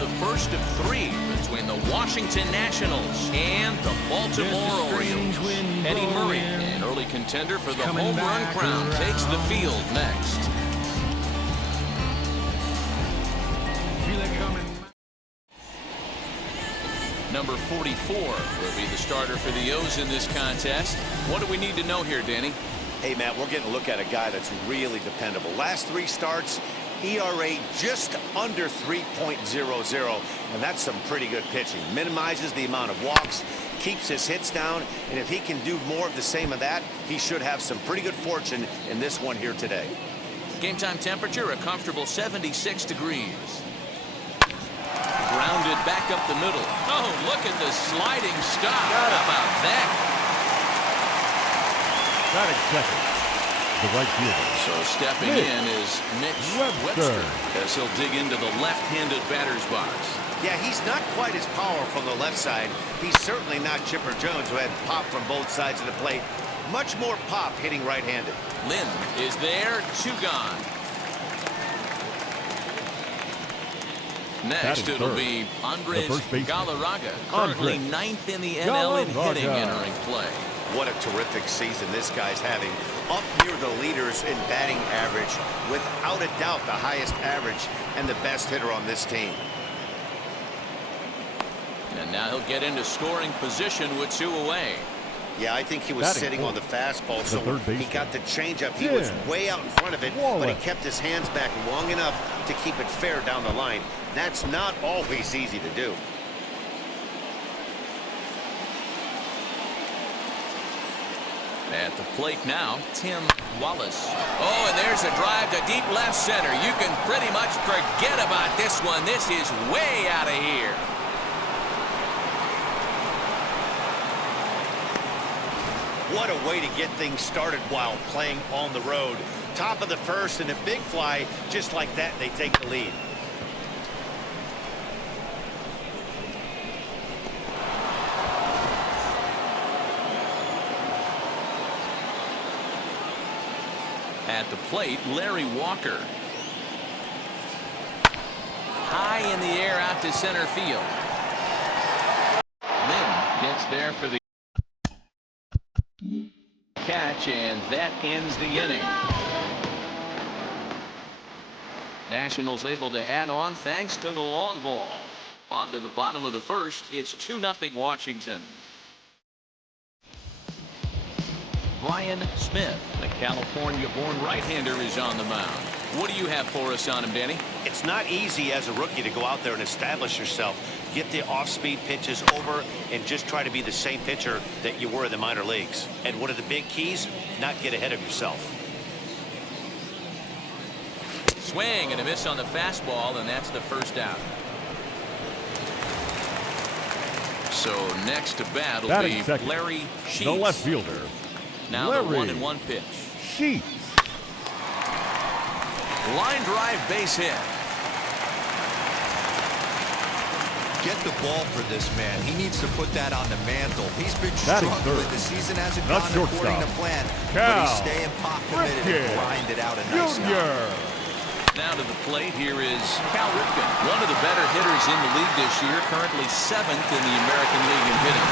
the first of three between the Washington Nationals and the Baltimore Orioles. Eddie Murray, an early contender for the home run crown, takes the field next. Number 44 will be the starter for the O's in this contest. What do we need to know here, Danny? Hey, Matt, we're getting a look at a guy that's really dependable. Last three starts, ERA just under 3.00, and that's some pretty good pitching. Minimizes the amount of walks, keeps his hits down, and if he can do more of the same of that, he should have some pretty good fortune in this one here today. Game time temperature, a comfortable 76 degrees. Grounded back up the middle. Oh, look at the sliding stop. How about that? Batting second, the right fielder. So stepping in is Mitch Webster as he'll dig into the left-handed batter's box. Yeah, he's not quite as powerful on the left side. He's certainly not Chipper Jones, who had pop from both sides of the plate. Much more pop hitting right-handed. Lynn is there, 2 gone. Next, it'll be Andres Galarraga, currently 9th in the NL in hitting, entering play. What a terrific season this guy's having. Up near the leaders in batting average, without a doubt the highest average and the best hitter on this team. And now he'll get into scoring position with 2 away. Yeah, I think he was sitting on the fastball, so he got the changeup. He was way out in front of it, but he kept his hands back long enough to keep it fair down the line. That's not always easy to do. At the plate now, Tim Wallace. Oh, and there's a drive to deep left center. You can pretty much forget about this one. This is way out of here. What a way to get things started while playing on the road. Top of the first and a big fly. Just like that, they take the lead. At the plate, Larry Walker. High in the air out to center field. Lynn gets there for the catch, and that ends the inning. Nationals able to add on thanks to the long ball. On to the bottom of the first, it's 2-0 Washington. Brian Smith, the California-born right-hander, is on the mound. What do you have for us on him, Danny? It's not easy as a rookie to go out there and establish yourself, get the off-speed pitches over, and just try to be the same pitcher that you were in the minor leagues. And one of the big keys, not get ahead of yourself. Swing and a miss on the fastball, and that's the first out. So next to bat will be Larry Sheets. The left fielder. Now the 1-1 pitch. Sheets. Line drive base hit. Get the ball for this man. He needs to put that on the mantle. He's been struggling. The season hasn't gone according to plan. But he's staying pot committed and grinded out a nice job. Now to the plate, here is Cal Ripken, one of the better hitters in the league this year, currently 7th in the American League in hitting.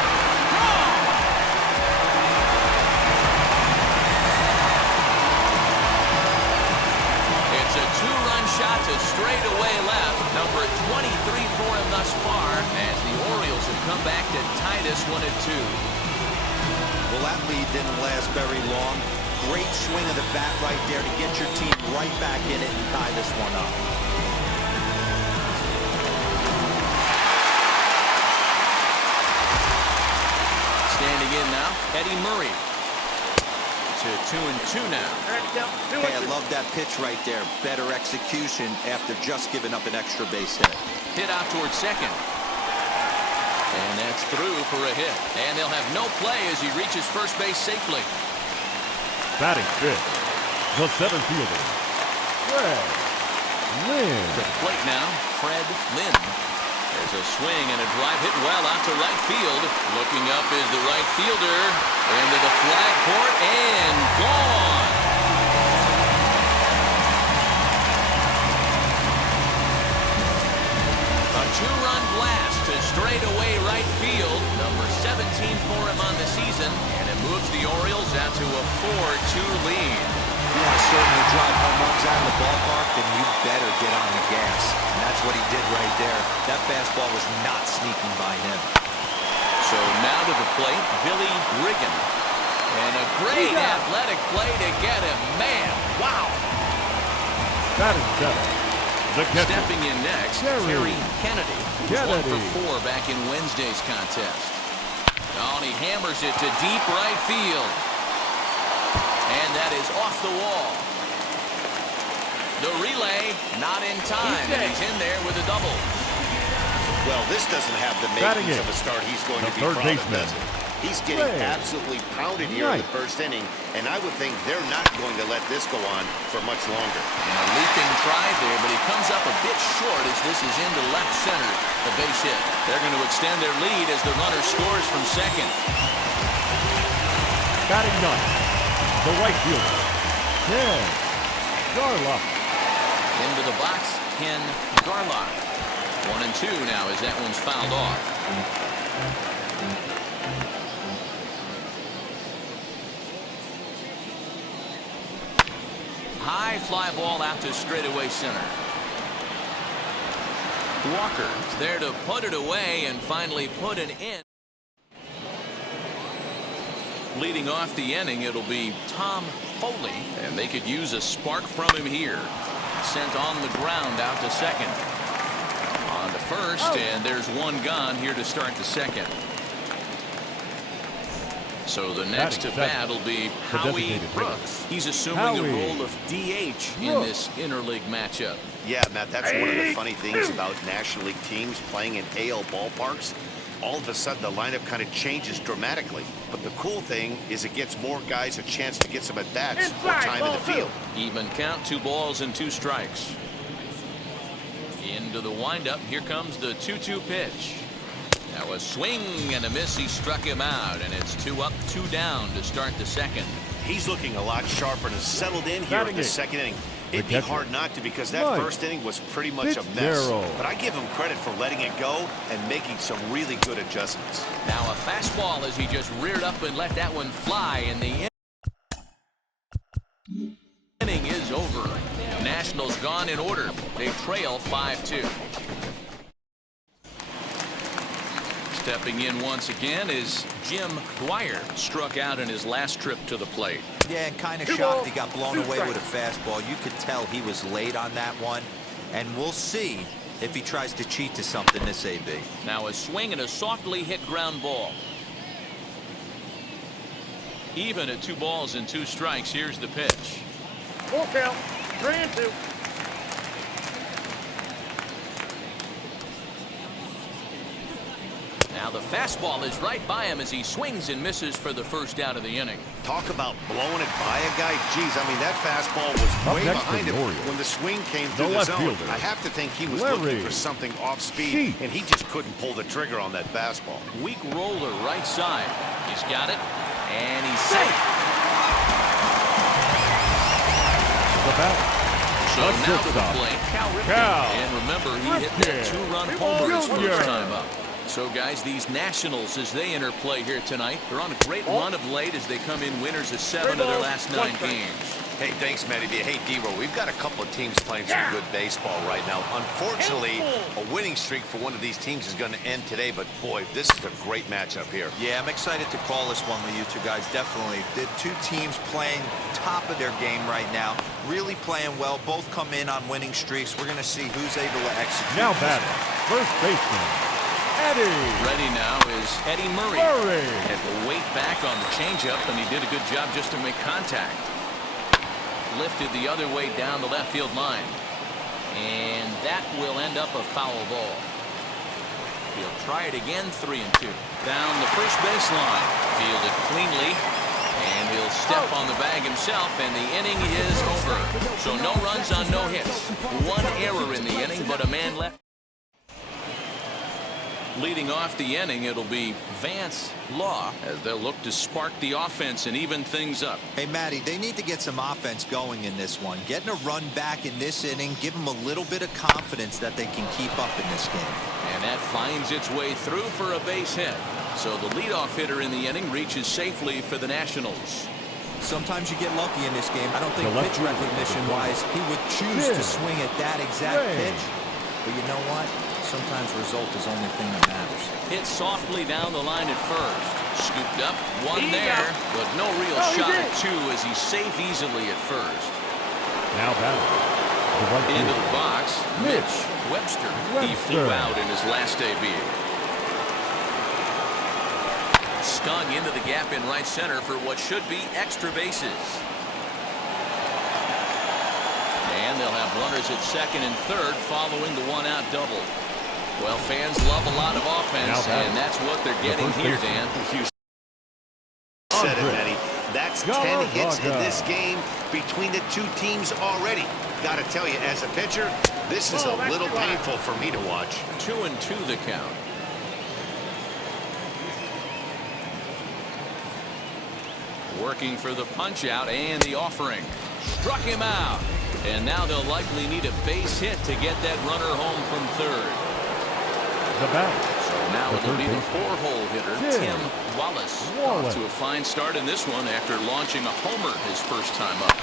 It's a 2-run shot to straightaway left, number 23 for him thus far, as the Orioles have come back to tie this one at 2. Well, that lead didn't last very long. Great swing of the bat right there to get your team right back in it and tie this one up. Standing in now, Eddie Murray. To 2-2 now. Hey, I love that pitch right there. Better execution after just giving up an extra base hit. Hit out towards second. And that's through for a hit. And they'll have no play as he reaches first base safely. Batting fifth, the center fielder, Fred Lynn. To the plate now, Fred Lynn. There's a swing and a drive hit well out to right field. Looking up is the right fielder. Into the flag court and gone. A two-run blast to straightaway right field. Number 17 for him on the season, and it moves the Orioles out to a 4-2 lead. You want to certainly drive home runs out of the ballpark, then you better get on the gas. And that's what he did right there. That fastball was not sneaking by him. So now to the plate, Billy Riggin. And a great athletic play to get him. Man, wow. Batting seven. The catcher. Stepping in next, Terry Kennedy. Was 1 for 4 back in Wednesday's contest. Oh, and he hammers it to deep right field. And that is off the wall. The relay not in time, and he's in there with a double. Well, this doesn't have the makings of a start he's going to be proud of, does it? He's getting absolutely pounded here in the first inning, and I would think they're not going to let this go on for much longer. And a leaping try there, but he comes up a bit short as this is into left center, the base hit. They're going to extend their lead as the runner scores from second. Batting ninth, the right fielder, Ken Garlock. Into the box, Ken Garlock. 1-2 now as that one's fouled off. High fly ball out to straightaway center. Walker's there to put it away and finally put an in. Leading off the inning, it'll be Tom Foley, and they could use a spark from him here. Sent on the ground out to second. On to first, and there's one gone here to start the second. So the next to bat will be Howie Brooks. He's assuming the role of DH in this interleague matchup. Yeah, Matt, that's one of the funny things about National League teams playing in AL ballparks. All of a sudden, the lineup kind of changes dramatically. But the cool thing is it gets more guys a chance to get some at-bats or time in the field. Even count, 2 balls and 2 strikes. Into the windup. Here comes the 2-2 pitch. Now a swing and a miss. He struck him out, and it's 2 up, 2 down to start the second. He's looking a lot sharper and has settled in here in the second inning. It'd be hard not to, because that first inning was pretty much a mess. But I give him credit for letting it go and making some really good adjustments. Now a fastball as he just reared up and let that one fly, and the inning is over. Nationals gone in order. They trail 5-2. Stepping in once again is Jim Dwyer. Struck out in his last trip to the plate. Yeah, and kind of shocked he got blown away with a fastball. You could tell he was late on that one. And we'll see if he tries to cheat to something this AB. Now a swing and a softly hit ground ball. Even at 2 balls and 2 strikes, here's the pitch. Full count, 3-2. Now the fastball is right by him as he swings and misses for the first out of the inning. Talk about blowing it by a guy. Geez, I mean, that fastball was way behind him when the swing came through the zone. I have to think he was looking for something off speed, and he just couldn't pull the trigger on that fastball. Weak roller right side. He's got it, and he's safe. The batter. So now to the plate, Cal Ripken. And remember, he hit that 2-run homer his first time up. So, guys, these Nationals, as they enter play here tonight, they're on a great run of late as they come in winners of 7 of their last 9 games. Hey, thanks, Matty B. Hey, D-Row, we've got a couple of teams playing some good baseball right now. Unfortunately, a winning streak for one of these teams is going to end today, but, boy, this is a great matchup here. Yeah, I'm excited to call this one with you two guys, definitely. The 2 teams playing top of their game right now, really playing well, both come in on winning streaks. We're going to see who's able to execute. Now batting, first baseman, Eddie. Ready now is Eddie Murray. Had to wait back on the changeup, and he did a good job just to make contact. Lifted the other way down the left field line. And that will end up a foul ball. He'll try it again, 3-2. Down the first baseline. Fielded cleanly. And he'll step on the bag himself, and the inning is over. So no runs on no hits. 1 error in the inning, but a man left. Leading off the inning, it'll be Vance Law as they'll look to spark the offense and even things up. Hey, Matty, they need to get some offense going in this one. Getting a run back in this inning, give them a little bit of confidence that they can keep up in this game. And that finds its way through for a base hit. So the leadoff hitter in the inning reaches safely for the Nationals. Sometimes you get lucky in this game. I don't think pitch recognition-wise he would choose to swing at that exact pitch. But you know what? Sometimes result is the only thing that matters. Hit softly down the line at first. Scooped up, one there, but no real shot at two as he's safe easily at first. Now batting. Into the box, Mitch Webster. He flew out in his last debut. Stung into the gap in right center for what should be extra bases. And they'll have runners at second and third following the one-out double. Well, fans love a lot of offense, and that's what they're getting here, Dan. Said it, Eddie. That's 10 hits in this game between the two teams already. Got to tell you, as a pitcher, this is a little painful for me to watch. 2-2 the count. Working for the punch out and the offering. Struck him out. And now they'll likely need a base hit to get that runner home from third. The bat. So now it'll be the four-hole hitter, Tim Wallace. Off to a fine start in this one after launching a homer his first time up.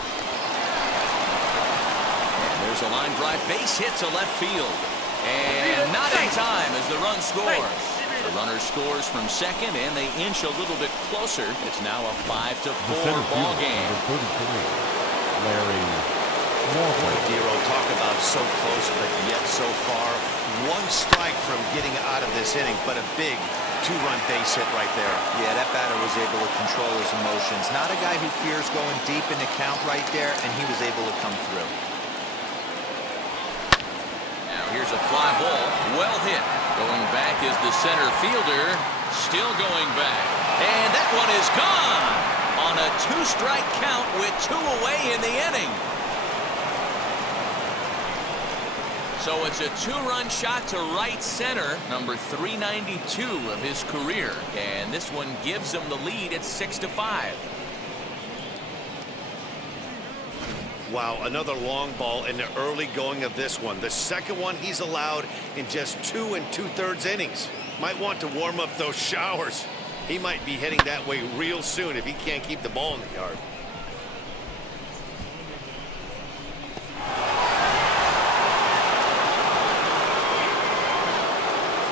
And there's a line drive base hit to left field. And not in time as the run scores. The runner scores from second, and they inch a little bit closer. It's now a 5-4 ball game. Larry Hero, talk about so close, but yet so far. One strike from getting out of this inning, but a big two-run base hit right there. Yeah, that batter was able to control his emotions. Not a guy who fears going deep in the count right there, and he was able to come through. Now here's a fly ball, well hit. Going back is the center fielder, still going back. And that one is gone on a two-strike count with two away in the inning. So it's a two-run shot to right center, number 392 of his career. And this one gives him the lead at 6-5. Wow, another long ball in the early going of this one. The second one he's allowed in just 2 2/3 innings. Might want to warm up those showers. He might be heading that way real soon if he can't keep the ball in the yard.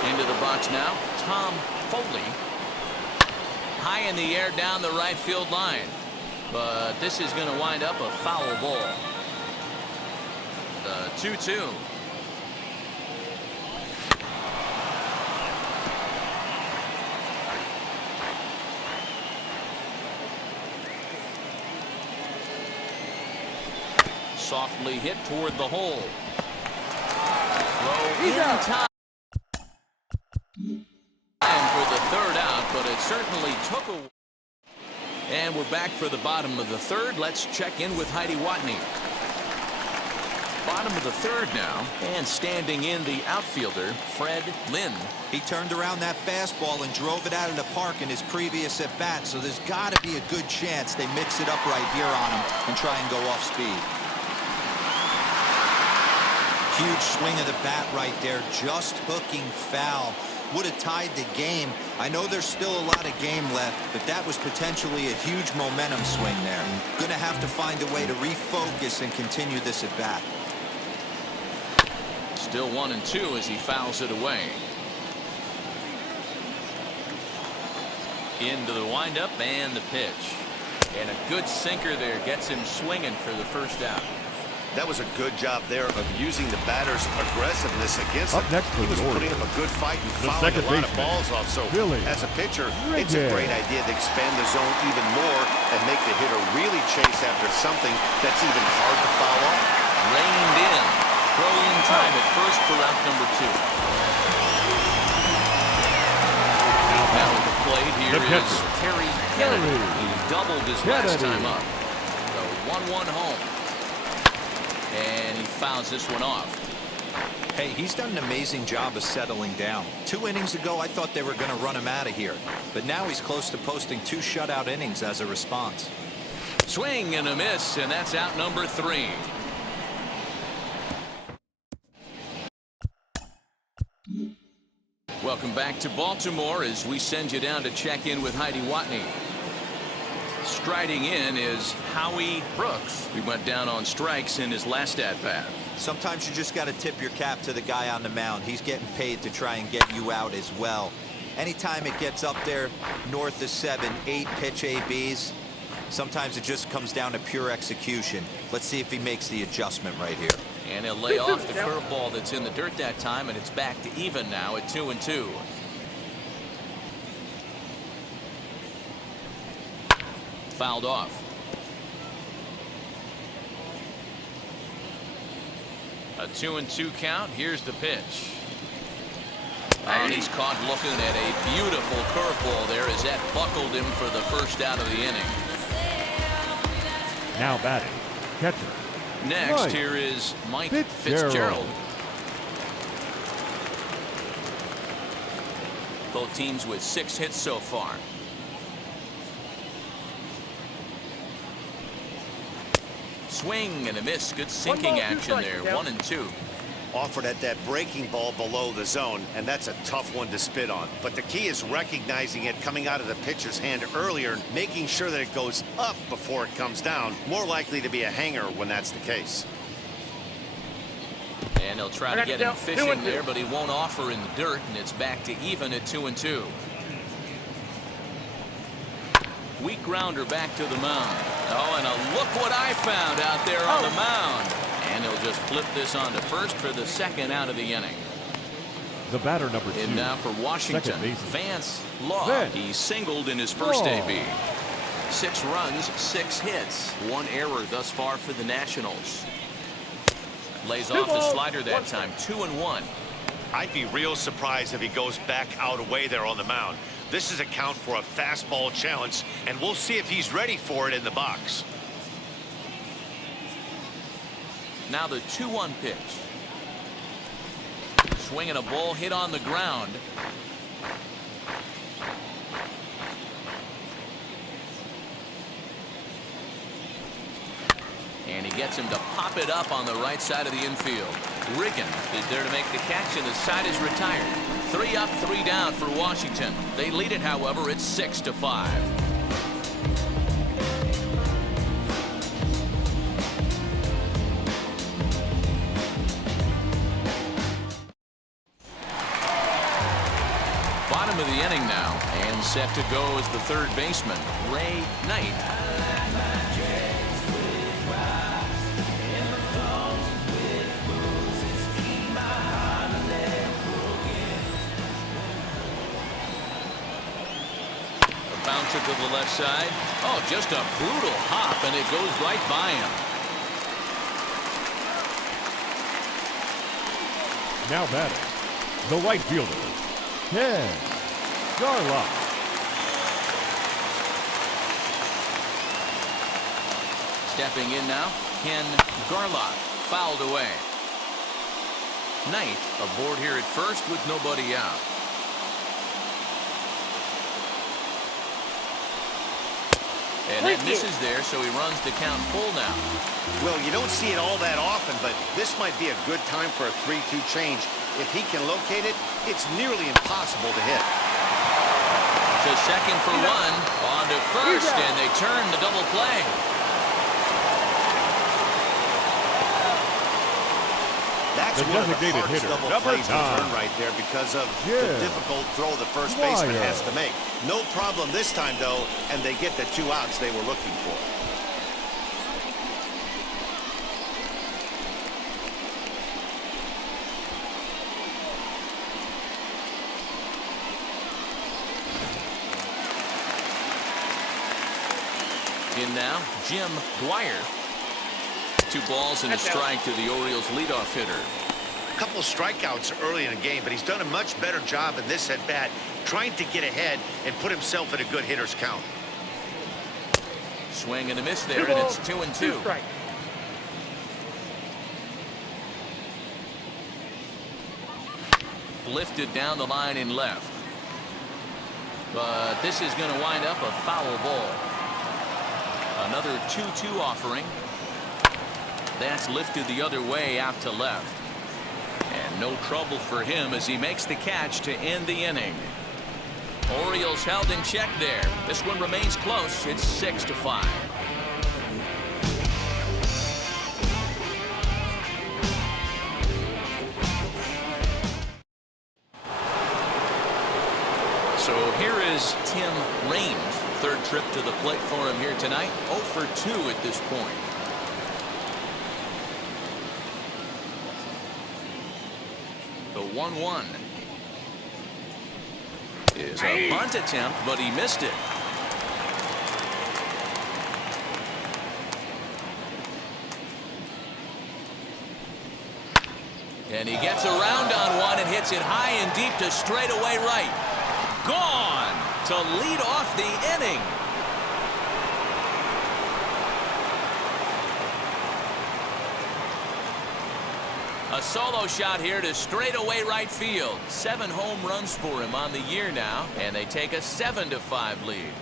Into the box now, Tom Foley. High in the air down the right field line. But this is going to wind up a foul ball. The 2-2. Softly hit toward the hole. Throw in time for the third out, but it certainly took a... And we're back for the bottom of the third. Let's check in with Heidi Watney. Bottom of the third now, and standing in the outfielder, Fred Lynn. He turned around that fastball and drove it out of the park in his previous at-bat, so there's got to be a good chance they mix it up right here on him and try and go off speed. Huge swing of the bat right there, just hooking foul. Would have tied the game. I know there's still a lot of game left, but that was potentially a huge momentum swing there. Gonna have to find a way to refocus and continue this at bat. Still 1-2 as he fouls it away. Into the windup and the pitch. And a good sinker there gets him swinging for the first out. That was a good job there of using the batter's aggressiveness against him. Next he was putting up a good fight and fouling a lot of balls off. So as a pitcher, it's a great idea to expand the zone even more and make the hitter really chase after something that's even hard to foul off. Reined in. Throw in time at first for out number 2. Now at the plate here is Terry Kennedy. He doubled his last time up. So 1-1 home. And he fouls this one off. Hey, he's done an amazing job of settling down. 2 innings ago, I thought they were going to run him out of here. But now he's close to posting 2 shutout innings as a response. Swing and a miss, and that's out number 3. Welcome back to Baltimore as we send you down to check in with Heidi Watney. Striding in is Howie Brooks. He went down on strikes in his last at-bat. Sometimes you just got to tip your cap to the guy on the mound. He's getting paid to try and get you out as well. Anytime it gets up there north of 7, 8 pitch ABs, sometimes it just comes down to pure execution. Let's see if he makes the adjustment right here. And he'll lay off the curveball that's in the dirt that time, and it's back to even now at 2-2. Fouled off. A 2-2 count. Here's the pitch. And he's caught looking at a beautiful curveball there as that buckled him for the first out of the inning. Now batting, catcher. Next, here is Mike Fitzgerald. Both teams with 6 hits so far. Swing and a miss. Good sinking action there. 1-2. Offered at that breaking ball below the zone, and that's a tough one to spit on. But the key is recognizing it coming out of the pitcher's hand earlier, making sure that it goes up before it comes down. More likely to be a hanger when that's the case. And he'll try to get him fishing there, but he won't offer in the dirt, and it's back to even at 2-2. Weak grounder back to the mound. Oh, and look what I found out there on the mound. And he'll just flip this on to first for the second out of the inning. The batter number 2. And now for Washington, Vance Law. He singled in his first AB. 6 runs, 6 hits, 1 error thus far for the Nationals. Lays off the slider that time. 2-1. I'd be real surprised if he goes back out away there on the mound. This is a count for a fastball challenge, and we'll see if he's ready for it in the box. Now the 2-1 pitch. Swinging a ball hit on the ground. And he gets him to pop it up on the right side of the infield. Riggin is there to make the catch, and the side is retired. 3 up, 3 down for Washington. They lead it, however, it's 6-5. Bottom of the inning now, and set to go is the third baseman, Ray Knight. A bouncer to the left side. Oh, just a brutal hop, and it goes right by him. Now batting, the right fielder, Ken Garlock. Stepping in now, Ken Garlock. Fouled away. Knight aboard here at first with nobody out. And that misses there, so he runs the count full now. Well, you don't see it all that often, but this might be a good time for a 3-2 change. If he can locate it, it's nearly impossible to hit. To second for 1, on to first, and they turn the double play. That's The one of the designated hardest hitter, double number plays to 9. turn right there because of the difficult throw the first baseman has to make. No problem this time, though, and they get the 2 outs they were looking for. In now, Jim Dwyer. 2 balls and a strike to the Orioles leadoff hitter. A couple of strikeouts early in the game, but he's done a much better job in this at-bat trying to get ahead and put himself in a good hitter's count. Swing and a miss there, and it's 2-2. lifted down the line in left. But this is going to wind up a foul ball. Another 2-2 offering. That's lifted the other way out to left. And no trouble for him as he makes the catch to end the inning. Orioles held in check there. This one remains close. It's 6-5. So here is Tim Raines. Third trip to the plate for him here tonight. 0 for 2 at this point. The 1-1 is a bunt attempt, but he missed it. And he gets around on one and hits it high and deep to straightaway right. Gone to lead off the inning. A solo shot here to straightaway right field. 7 home runs for him on the year now, and they take a 7-5 lead.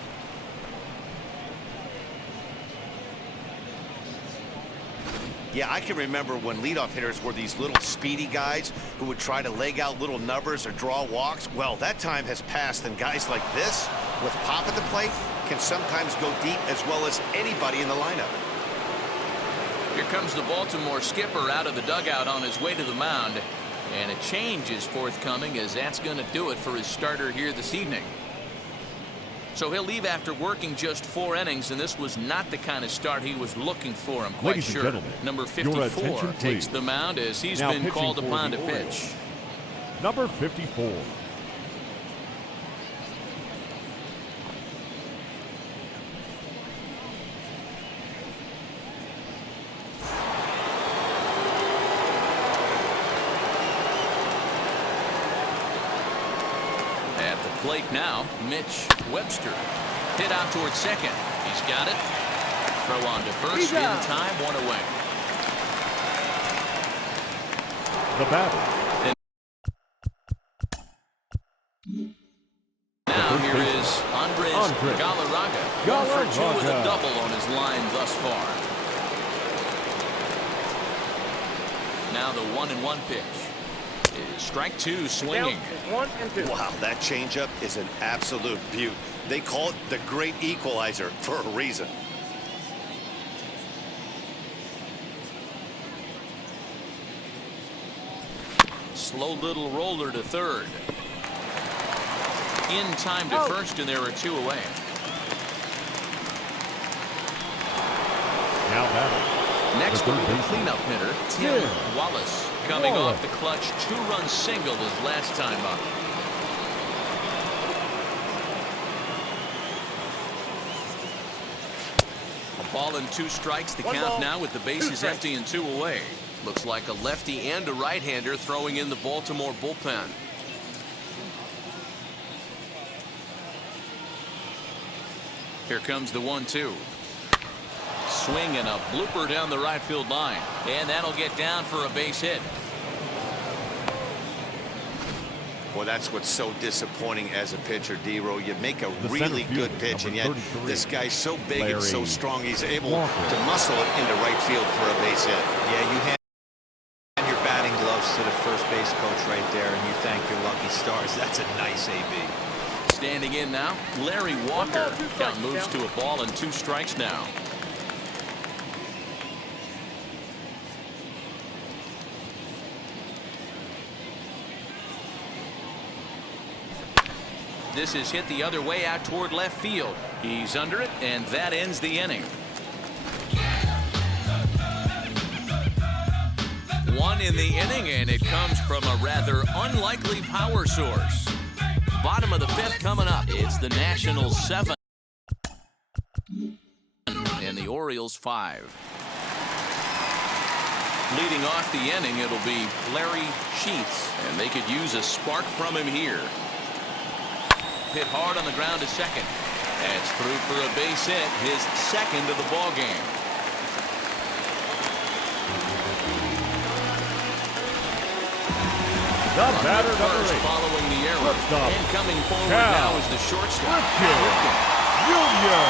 Yeah, I can remember when leadoff hitters were these little speedy guys who would try to leg out little numbers or draw walks. Well, that time has passed, and guys like this, with pop at the plate, can sometimes go deep as well as anybody in the lineup. Here comes the Baltimore skipper out of the dugout on his way to the mound. And a change is forthcoming, as that's going to do it for his starter here this evening. So he'll leave after working just 4 innings, and this was not the kind of start he was looking for, I'm quite sure. Number 54 takes the mound as he's been called upon to pitch. Number 54. Plate now, Mitch Webster. Hit out towards second. He's got it. Throw on to first. In time, 1 away. The batter. Now here is Andres Galarraga. 1 for 2 with a double on his line thus far. Now the 1-1 pitch. Is strike 2 swinging. 1 and 2. Wow, that changeup is an absolute beaut. They call it the great equalizer for a reason. Slow little roller to third. In time to first, and there are 2 away. Now batting. Next will be the cleanup hitter, Tim Wallace. Coming off the clutch 2-run single his last time up. A ball and 2 strikes. The count now with the bases empty and 2 away. Looks like a lefty and a right-hander throwing in the Baltimore bullpen. Here comes the 1-2. Swing and a blooper down the right field line, and that'll get down for a base hit. Well, that's what's so disappointing as a pitcher, D-Row. You make a really good pitch, and yet this guy's so big and so strong, he's able to muscle it into right field for a base hit. Yeah, you hand your batting gloves to the first base coach right there, and you thank your lucky stars. That's a nice AB. Standing in now, Larry Walker. Count moves to a ball and 2 strikes now. This is hit the other way out toward left field. He's under it, and that ends the inning. 1 in the inning, and it comes from a rather unlikely power source. Bottom of the 5th coming up. It's the Nationals 7 and the Orioles 5. Leading off the inning, it'll be Larry Sheets, and they could use a spark from him here. Hit hard on the ground to second. That's through for a base hit, his 2nd of the ball game. The batter, number 8. Following the error. And coming forward now is the shortstop. Junior.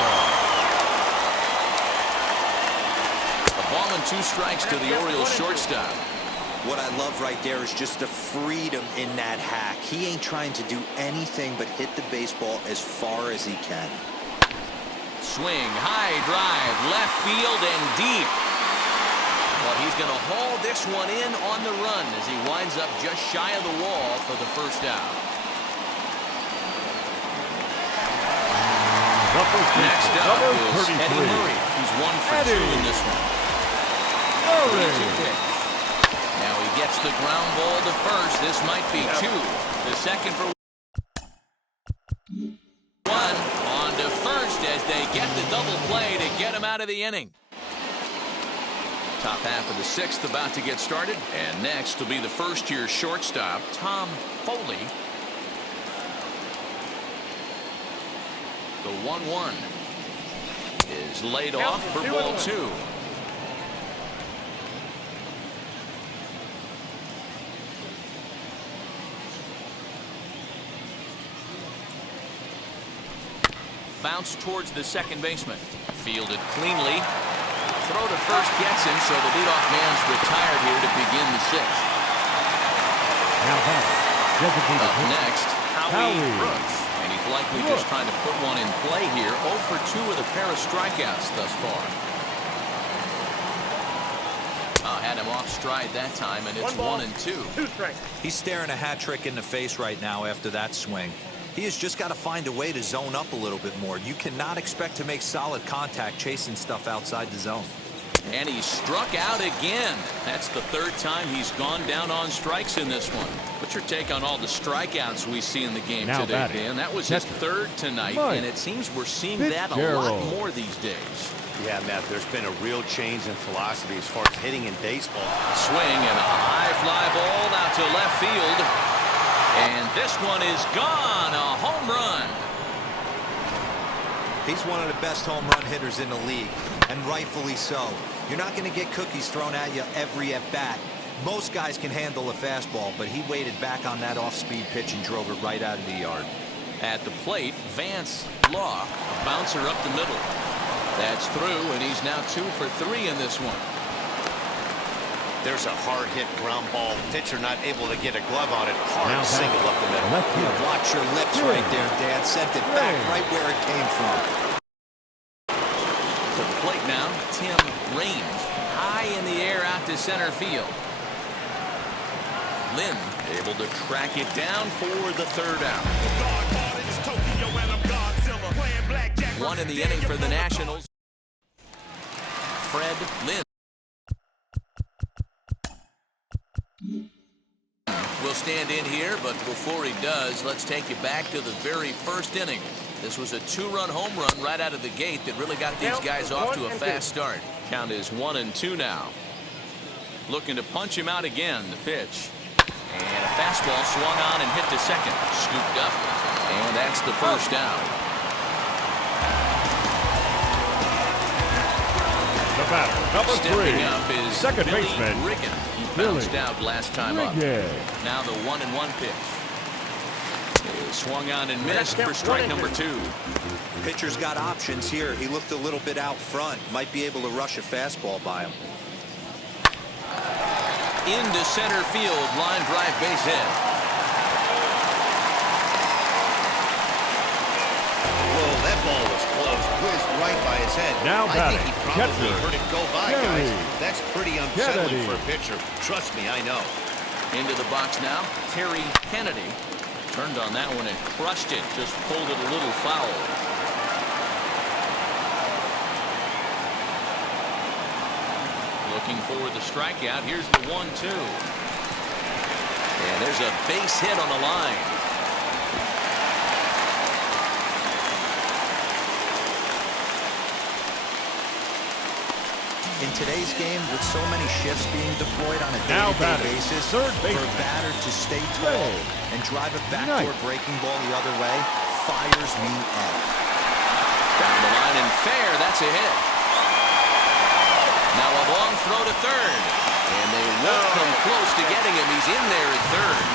A ball and 2 strikes to the Orioles shortstop. What I love right there is just the freedom in that hack. He ain't trying to do anything but hit the baseball as far as he can. Swing, high drive, left field and deep. Well, he's going to haul this one in on the run as he winds up just shy of the wall for the first out. Next up is Eddie Murray. He's 1 for 2 in this one. Murray. Now he gets the ground ball to first. This might be 2. The second for 1. On to first as they get the double play to get him out of the inning. Top half of the 6th about to get started. And next will be the first-year shortstop, Tom Foley. The 1-1 is laid off for ball 2. Bounce towards the second baseman. Fielded cleanly. Throw to first gets him, so the leadoff man's retired here to begin the 6th. Up next, Howie Brooks. And he's likely just trying to put one in play here. 0 for 2 with a pair of strikeouts thus far. Had him off stride that time, and it's 1 and 2. He's staring a hat trick in the face right now after that swing. He has just got to find a way to zone up a little bit more. You cannot expect to make solid contact chasing stuff outside the zone. And he struck out again. That's the 3rd time he's gone down on strikes in this one. What's your take on all the strikeouts we see in the game today, Dan? That was his 3rd tonight, and it seems we're seeing that a lot more these days. Yeah, Matt, there's been a real change in philosophy as far as hitting in baseball. Swing and a high fly ball out to left field. And this one is gone. A home run. He's one of the best home run hitters in the league, and rightfully so. You're not going to get cookies thrown at you every at-bat. Most guys can handle a fastball, but he waited back on that off-speed pitch and drove it right out of the yard. At the plate, Vance Law, a bouncer up the middle. That's through, and he's now 2 for 3 in this one. There's a hard hit ground ball. Pitcher not able to get a glove on it. Hard single up the middle. Yeah, watch your lips right there, Dan. Sent it back right where it came from. To the plate now, Tim Raines. High in the air out to center field. Lynn able to track it down for the 3rd out. 1 in the inning for the Nationals. Fred Lynn will stand in here, but before he does, let's take you back to the very first inning. This was a 2-run home run right out of the gate that really got these guys off to a fast start. Count is 1 and 2 now. Looking to punch him out again. The pitch. And a fastball swung on and hit to second. Scooped up. And that's the first down. The batter, number 3. Stepping up is second Billy baseman. Riggin. He bounced out last time up. Now the 1-1 pitch. It swung on and missed for strike number 2. Pitcher's got options here. He looked a little bit out front. Might be able to rush a fastball by him. Into center field, line drive base hit. Whoa, that ball was close. Whizzed right by his head. Now I think he probably heard it go by, Kennedy. guys. That's pretty unsettling for a pitcher. Trust me, I know. Into the box now, Terry Kennedy. Turned on that one and crushed it. Just pulled it a little foul. Looking for the strikeout. Here's the 1-2. And there's a base hit on the line. In today's game, with so many shifts being deployed on a day-to-day basis, for a batter to stay tall and drive a backdoor breaking ball the other way fires me up. Down the line and fair. That's a hit. Now a long throw to third. And they won't come close to getting him. He's in there at third.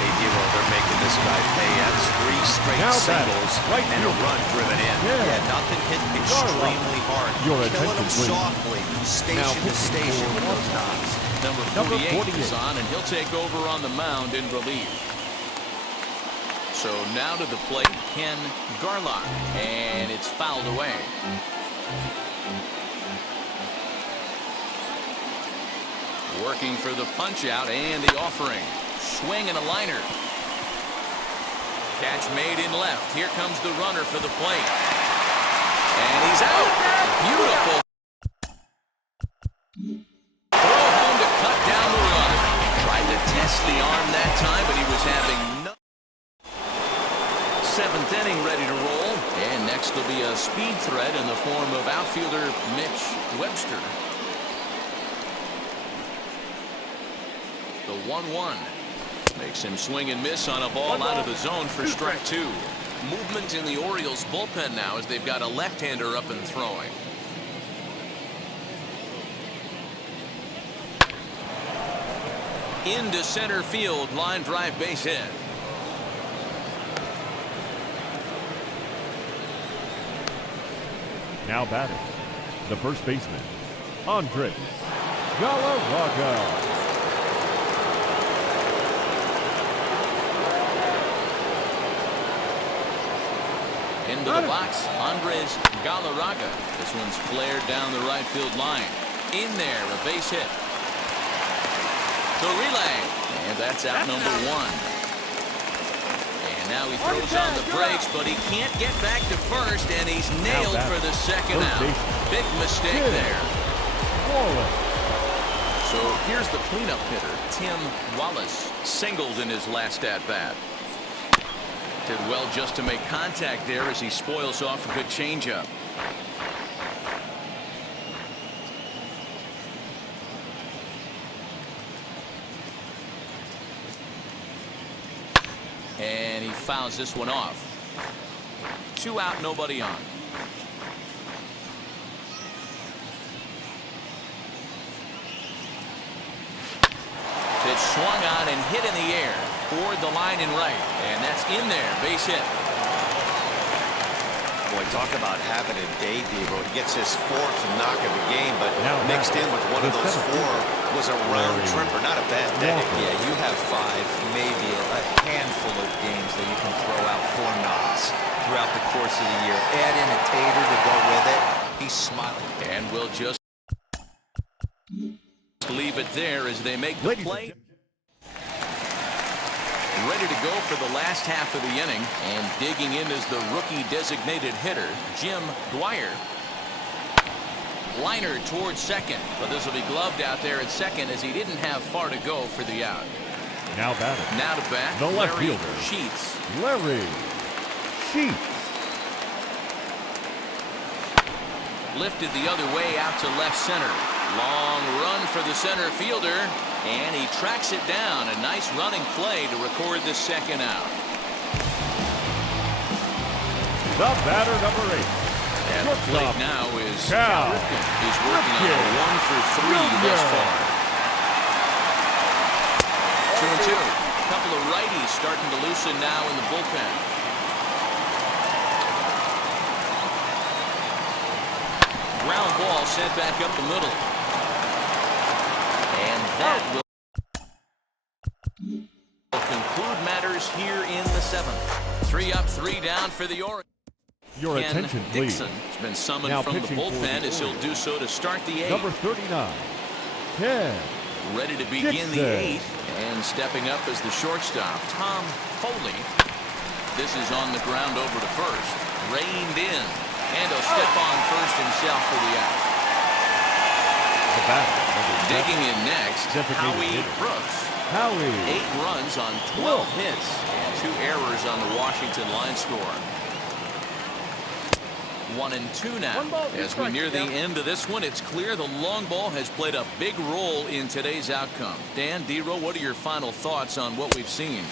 Hey, Dero, they're making this guy pay. That's 3 straight singles and a run driven in. Yeah, nothing hit extremely hard. Killing him softly, station to station with those knocks. Number 48 is on, and he'll take over on the mound in relief. So now to the plate, Ken Garlock, and it's fouled away. Working for the punch out and the offering. Swing and a liner. Catch made in left. Here comes the runner for the plate. And he's out. Beautiful. Throw home to cut down the run. Tried to test the arm that time, but he was having no. 7th inning ready to roll. And next will be a speed threat in the form of outfielder Mitch Webster. The 1-1 makes him swing and miss on a ball out of the zone for strike 2. Movement in the Orioles bullpen now as they've got a left-hander up and throwing. Into center field, line drive base hit. Now batting, the first baseman, Andres Galarraga. Into the box, Andres Galarraga. This one's flared down the right field line. In there, a base hit. The relay, and that's out number 1. And now he throws on the brakes, but he can't get back to first, and he's nailed for the second out. Big mistake there. So here's the cleanup hitter, Tim Wallace, singled in his last at-bat. Did well just to make contact there as he spoils off a good changeup. And he fouls this one off. 2 out, nobody on. Pitch swung on and hit in the air. Toward the line and right. And that's in there. Base hit. Boy, talk about having a day, Dero. He gets his 4th knock of the game, but mixed in with one of those 4 was a round tripper. Not a bad day. Yeah, you have 5, maybe a handful of games that you can throw out 4 knocks throughout the course of the year. Add in a tater to go with it. He's smiling. And we'll just leave it there as they make the play. Ready to go for the last half of the inning, and digging in is the rookie designated hitter, Jim Dwyer. Liner towards second, but this will be gloved out there at second as he didn't have far to go for the out. Now batting. Now to bat, the left Larry fielder, Sheets. Larry Sheets. Lifted the other way out to left center. Long run for the center fielder, and he tracks it down. A nice running play to record the second out. The batter, number 8. At the plate now is Cal Ripken. He's working on a 1 for 3 thus far. 2-2. A couple of righties starting to loosen now in the bullpen. Ground ball sent back up the middle. And that will conclude matters here in the 7th. 3 up, 3 down for the Orioles. Your Ken attention, please. Dixon has been summoned Now from the pitching for bullpen the as he'll do so to start the 8th. Number 39, Ken Ready to begin Dixon. the 8th, and stepping up as the shortstop, Tom Foley. This is on the ground over to first. Reined in. And he'll step on first himself for the out. The batter, Digging in next, Howie Brooks. 8 runs on 12 hits and 2 errors on the Washington line score. 1-2 now. As we near the end of this one, it's clear the long ball has played a big role in today's outcome. Dan, Dero, what are your final thoughts on what we've seen?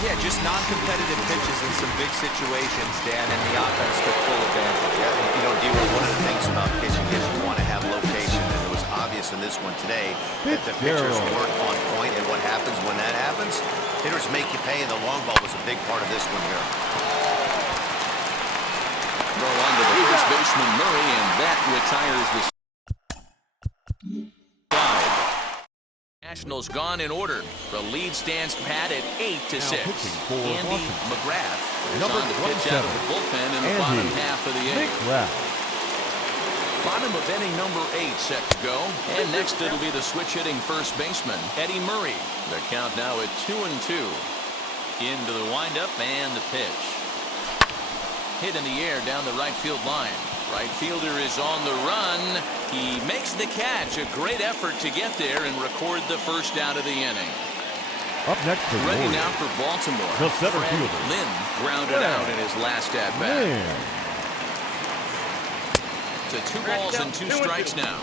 Yeah, just non-competitive pitches in some big situations, Dan, and the offense took full advantage. Yeah, you know, Dero, one of the things about pitching is you want to have location, and it was obvious obvious in this one today that the pitchers weren't on point, and what happens when that happens? Hitters make you pay, and the long ball was a big part of this one here. Throw on to the first baseman, Murray, and that retires the side. Nationals gone in order. The lead stands pat at 8-6. Andy McGrath is on to pitch out of the bullpen in the bottom half of the eighth. Bottom of inning number 8 set to go. And next it'll be the switch-hitting first baseman, Eddie Murray. The count now at 2-2. Into the windup and the pitch. Hit in the air down the right field line. Right fielder is on the run. He makes the catch. A great effort to get there and record the first out of the inning. Up next for Ready Orioles. now for Baltimore. The center Fred fielder. Lynn grounded out in his last at-bat. To 2 balls and 2 strikes now.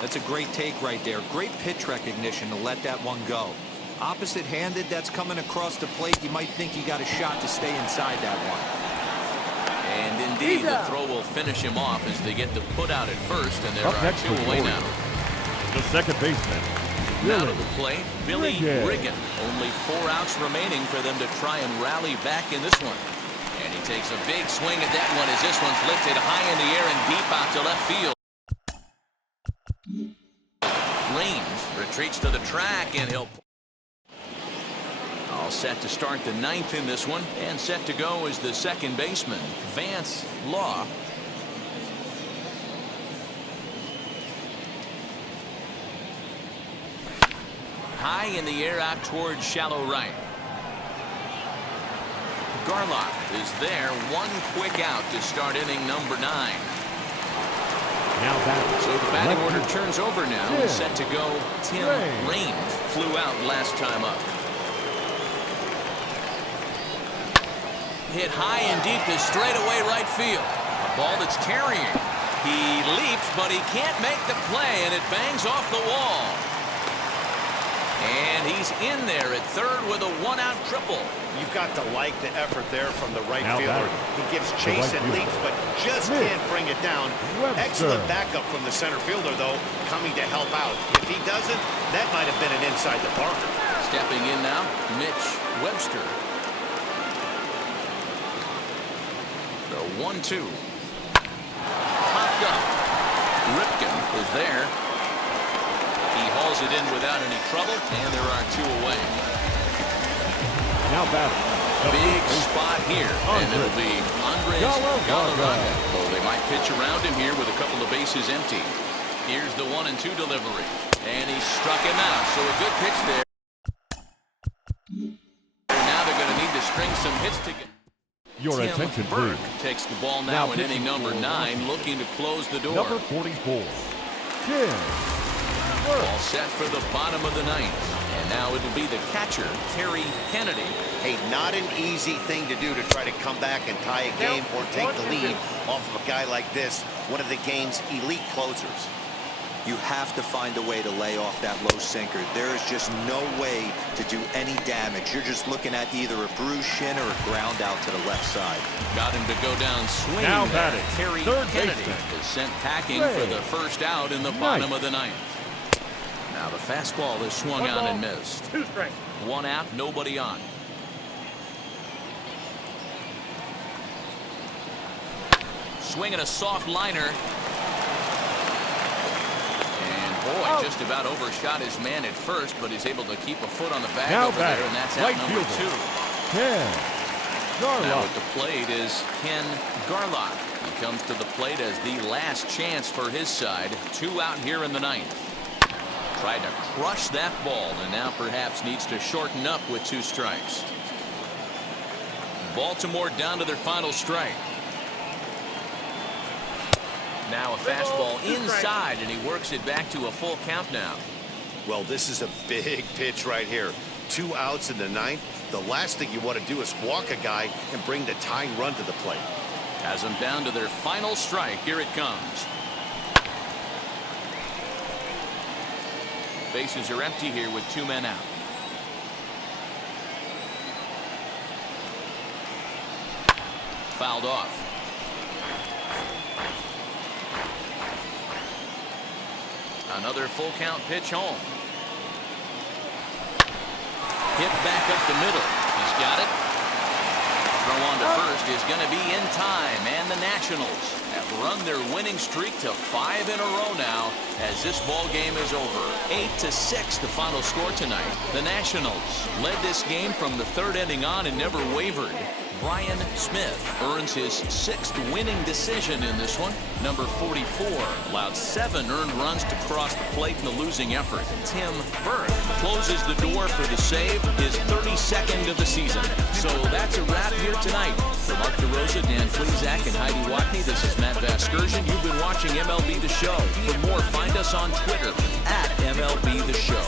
That's a great take right there. Great pitch recognition to let that one go. Opposite-handed, that's coming across the plate. You might think you got a shot to stay inside that one. And indeed, the throw will finish him off as they get the put out at first, and there are 2 away now. The second baseman, Now to the plate, Billy Riggin. Only 4 outs remaining for them to try and rally back in this one. And he takes a big swing at that one as this one's lifted high in the air and deep out to left field. Raines retreats to the track, and he'll... All set to start the 9th in this one, and set to go is the second baseman, Vance Law. High in the air out towards shallow right. Garlock is there. 1 quick out to start inning number 9. Now back. So the batting order turns over now. And set to go, Tim Raines. Flew out last time up. Hit high and deep to straightaway right field. A ball that's carrying. He leaps, but he can't make the play, and it bangs off the wall. And he's in there at third with a 1-out triple. You've got to like the effort there from the right fielder. He gives chase right and leaps, but just can't bring it down. Excellent backup from the center fielder, though, coming to help out. If he doesn't, that might have been an inside the Parker. Stepping in now, Mitch Webster. The 1-2. Popped up. Ripken is there. He hauls it in without any trouble, and there are 2 away. Now batting. Big spot here, and it'll be Andres Galarraga. Oh, they might pitch around him here with a couple of bases empty. Here's the 1-2 delivery, and he struck him out, so a good pitch there. Now they're going to need to string some hits together. Your attention, Burke please. takes the ball now in inning number 9, looking to close the door. Number 44, Tim. All set for the bottom of the 9th. And now it'll be the catcher, Terry Kennedy. Hey, not an easy thing to do to try to come back and tie a game or take the lead off of a guy like this, one of the game's elite closers. You have to find a way to lay off that low sinker. There is just no way to do any damage. You're just looking at either a bruised shin or a ground out to the left side. Got him to go down swinging. Now there. batting, Terry Kennedy is sent packing for the first out in the bottom of the 9th. Now the fastball is swung out and missed. 2 strikes. 1 out, nobody on. Swinging a soft liner. And boy, just about overshot his man at first, but he's able to keep a foot on the bag over there, and that's out number 2. Ken Garlock. Now at the plate is Ken Garlock. He comes to the plate as the last chance for his side. 2 out here in the 9th. Tried to crush that ball, and now perhaps needs to shorten up with 2 strikes. Baltimore down to their final strike. Now a fastball inside, and he works it back to a full count now. Well, this is a big pitch right here. 2 outs in the 9th. The last thing you want to do is walk a guy and bring the tying run to the plate. Has them down to their final strike. Here it comes. Bases are empty here with 2 men out. Fouled off. Another full count pitch home. Hit back up the middle. He's got it. Throw on to first is going to be in time, and the Nationals have run their winning streak to 5 in a row now as this ball game is over. 8-6 the final score tonight. The Nationals led this game from the third inning on and never wavered. Brian Smith earns his 6th winning decision in this one. Number 44 allowed 7 earned runs to cross the plate in the losing effort. Tim Burke closes the door for the save, his 32nd of the season. So that's a wrap here tonight. For Mark DeRosa, Dan Plesac, and Heidi Watney, this is Matt Vasgersian. You've been watching MLB The Show. For more, find us on Twitter at MLB The Show.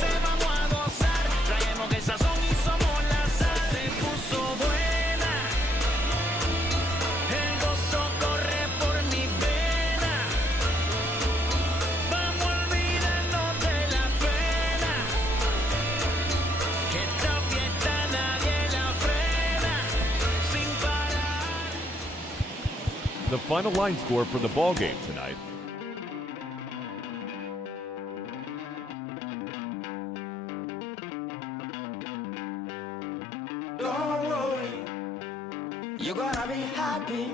The final line score for the ball game tonight. Don't worry, you're gonna be happy.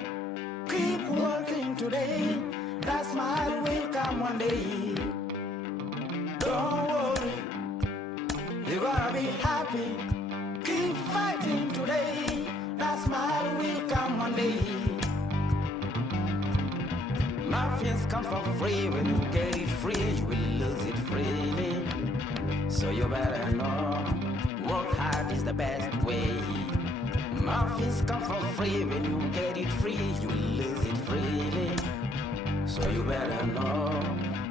Keep working today. That smile will come one day. Don't worry, you're gonna be happy. Keep fighting today. That smile will come one day. Muffins come for free. When you get it free, you will lose it freely. So you better know, work hard is the best way. Muffins come for free. When you get it free, you will lose it freely. So you better know,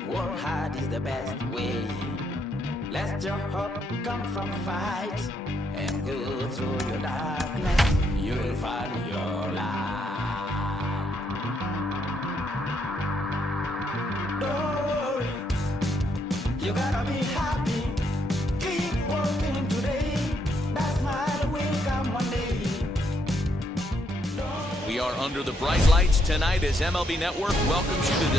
work hard is the best way. Let your hope come from fight and go through your darkness. You will find your light. Don't worry, you gotta be happy. Keep working today. That smile will come one day. We are under the bright lights tonight as MLB Network welcomes you to the